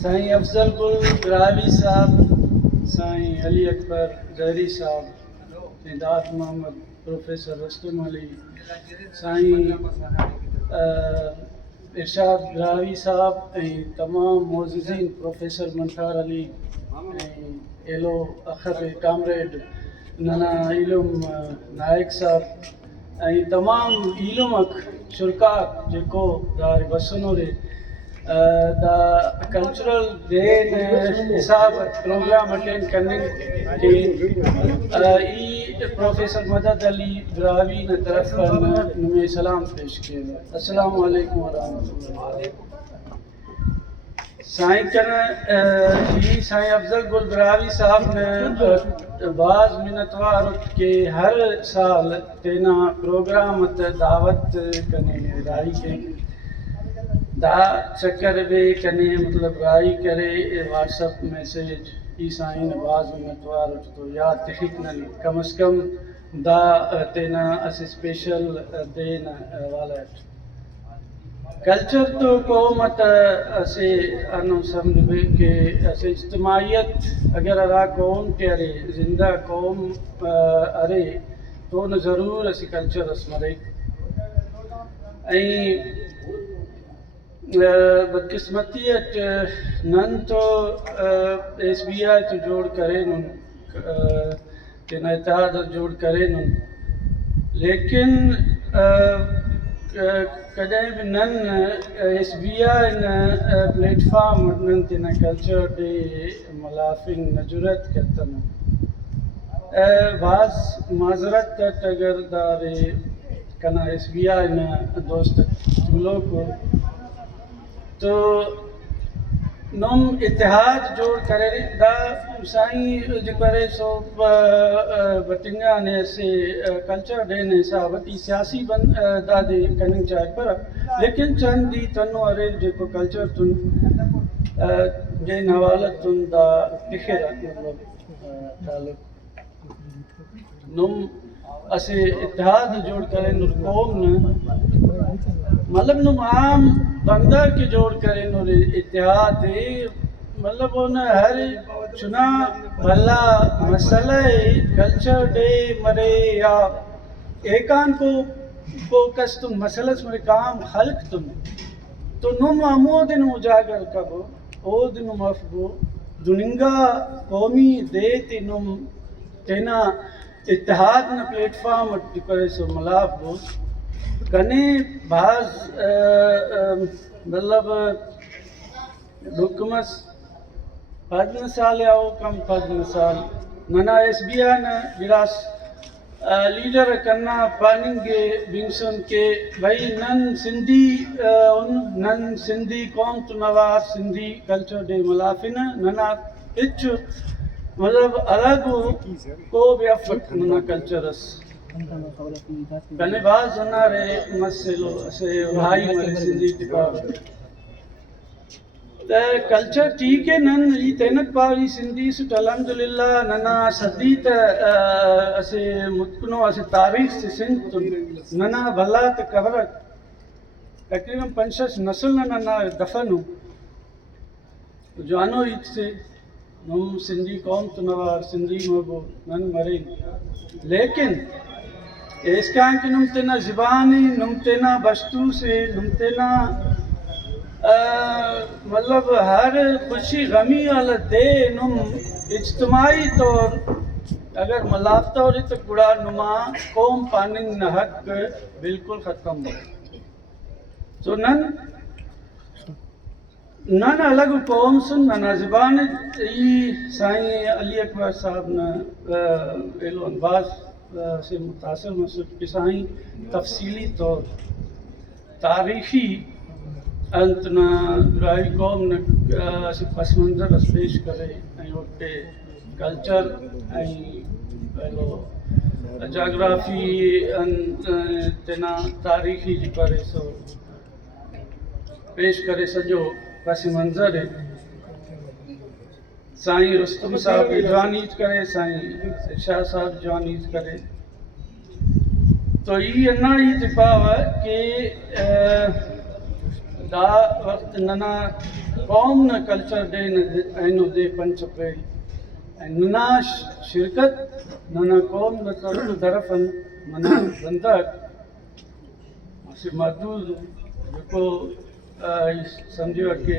سائیں افضل گل گراوی صاحب، سائیں علی اکبر زہری صاحب، امداد محمد پروفیسر رستم علی، سائیں ارشاد گراوی صاحب ऐं तमाम मोज़िज़ीन प्रोफेसर मंठार अली ऐं एलो अखर कामरेड नना इलम नायक साहब ऐं तमाम इलमक शुरकार जेको दार वसनो रे दा कल्चरल डे हिसाब प्रोग्राम अटेंड करने के ई प्रोफेसर मदद अली ग्रावी न तरफ में सलाम पेश किया। अस्सलाम वालेकुम वरहमतुल्लाह। साईं कन जी साईं अफजल गुल ग्रावी साहब ने बाज़ मिनतवार के हर साल तेना प्रोग्राम त दावत कने राई के दा चक्कर वे कने मतलब राई करे व्हाट्सएप मैसेज ई साईं बाज़ मिनतवार तो याद तहक़ीक़ न कम अज़ कम दा तेना अस स्पेशल देन वाला कल्चर तो कौमत असे अनु समझ के असे इज्तिमाइयत अगर अरा कौम के अरे जिंदा कौम अरे तो न ज़रूर असी कल्चर असमरे बदकिस्मती नन तो SBI तो जोड़ करे नुन तेना इत्तेहाद जोड़ करे नुन लेकिन कॾहिं बि नन SBI न प्लेटफॉर्म नन तेना कल्चर डे मलाफिन न जुरत करतन बाज़ माजरत अगर दारे कना SBI न दोस्त तुलो को तो नम इत्तेहाद जोड़ करे दा साईं जो करे सो बटिंगा ने से कल्चर डे ने सावती सियासी बन दादे कनिंग चाहे पर लेकिन चंद दी तनु अरे जेको कल्चर तुन जे नवालत तुन दा तिखेरा मतलब तालुक नम असे इत्तेहाद जोड़ करे नुर कौम न मतलब नुम आम बंदा के जोड़ करे नुर इत्तेहाद मतलब उन हर चुना भला मसला कल्चर डे मरे या एकान को कस तुम मसलस मरे काम खल्क तुम तो नुम अमो दिन उजागर कबो ओ दिन मफबो दुनिंगा कौमी देती नुम तेना इत्तेहाद न प्लेटफॉर्म करे सो मलाफ बो कने बाज मतलब हुकमस पद्म साल आओ कम पद्म साल नना SBI न विरास लीडर करना पानिंगे बिंगसन के भाई नन सिंधी नन सिंधी कौम तो नवार सिंधी कल्चर डे मलाफिन नना इच मतलब अलग को भी अफक नना कल्चरस कने बाज ना रे मसलो से भाई मरे सिंधी टिपा त कल्चर ठीक है नन ई तैनत पावी सिंधी सुट अल्हम्दुलिल्लाह नना सदी त असे मुतकनो असे तारीख से सिंध तो नना भला त कवर तकरीबन 5-6 नस्ल नना दफन जानो इत से नुम सिंधी कौम तो नवार सिंधी मोगो नन मरे लेकिन इसका कि नुम तेना ज़बानी नुम तेना बस्तू से नुम तेना मतलब हर खुशी गमी वाला दे नुम इज्तिमाई तौर अगर मलाफ तौर तो गुड़ा नुमा कौम पानिंग न हक बिल्कुल ख़त्म हो तो नन अलग कौम सुन नना ज़बान ई साईं अली अकबर साहब न एलो अंदाज से मुतासर महसूस कि साईं तफसीली तौर तारीखी अंत न राई कौम न असी पस मंज़र पेश करे ऐं उते कल्चर ऐं जोग्राफी तेना तारीखी जी करे सो पेश करे सजो पस मंज़र साईं रुस्तम साहब जवानीज करे साईं शाह साहब जवानीज करे तो ये अन्ना ये दिफा है कि دا وقت ننا قوم نہ کلچر ڈے اینو دے 5 اپریل ننا شرکت ننا قوم نہ طرفن منا بندہ سے محدود کو سمجھو کہ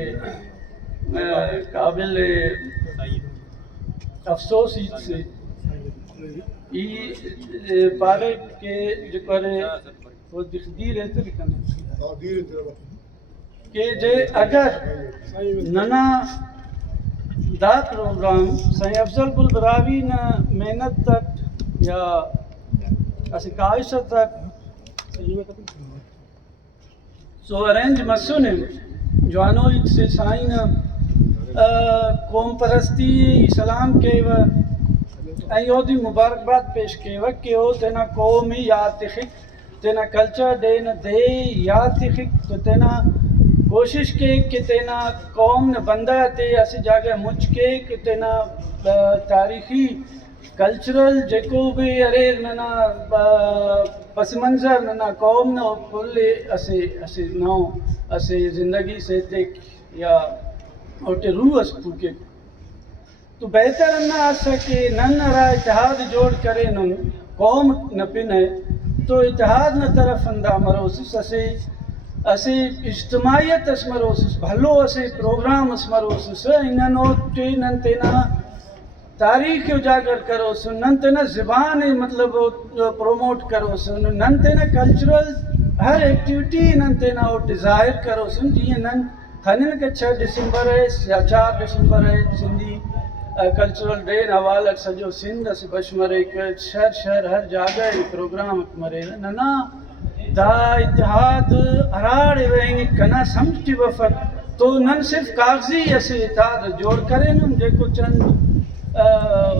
قابل افسوس ہی سے ای پارے کے جو کرے وہ دخدی رہتے لکھنا کہ جے اگر ننا دا پروگرام سائیں افضل گل براوی نہ محنت تک یا اسی کاوش تک سو ارینج مسنے جوانو سے سائیں قوم پرستی اسلام کے و ایودی مبارکباد پیش کے وقت کہ وہ تینا قومی یاد تخک تینا کلچر دین دے یاد تخک تو تینا کوشش کے کہ تینا قوم نے بندہ تے ایسی جگہ مجھ کے کہ تینا تاریخی کلچرل جیکو بھی ارے ننا پس منظر ننا قوم نہ کل اسے نو اسے زندگی سے تک یا اوٹے روح اس پوکے تو بہتر نہ آسا کہ نن را اتحاد جوڑ کرے نن قوم نہ پنے تو اتحاد نہ طرف اندہ مروسس اسے اجتماعیت اس مروسس بھلو اسے پروگرام اس مروسس انہاں اوٹے نن تینا تاریخ اجاگر کرو سن نن تینا زبان مطلب پروموٹ کرو سن نن تینا کلچرل ہر ایکٹیویٹی نن تینا ظاہر کرو سن جی نن ہنن کے 6 دسمبر ہے یا 4 دسمبر ہے سندھی کلچرل ڈے حوالہ سجو سندھ اس بشمرے کے شہر ہر جگہ پروگرام مرے ننا دا اتحاد اراڑ وینی کنا سمجھتی وفت تو نن صرف کاغذی ایسے اتحاد جوڑ کرے نن دیکھو چند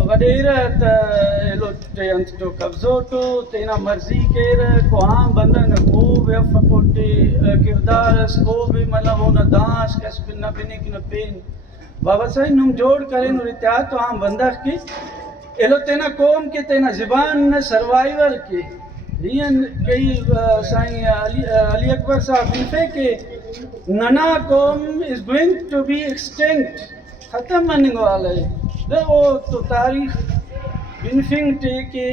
وڈیرت لوٹے انت تو قبضو تو تینا مرضی کیر کو عام بندن کو وفقوٹے کردار اس کو بھی مطلب ہونا دانش کس پن نہ بنک نہ پین بابا صاحب نم جوڑ کریں اور اتحاد تو عام بندہ کی ایلو تینا قوم کے تینا زبان سروائیول کے لیکن کئی سائیں علی اکبر صاحب لکھے کہ ننا قوم is going to be extinct ختم مننگ والے وہ تو تاریخ بنفنگ ٹے کہ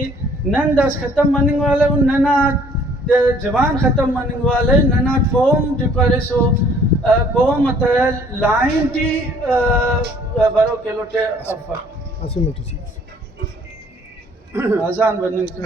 نن دس ختم مننگ والے ننا زبان ختم مننگ والے ننا قوم جو کرے سو قوم لائن ٹی برو کے لوٹے آزان بننگ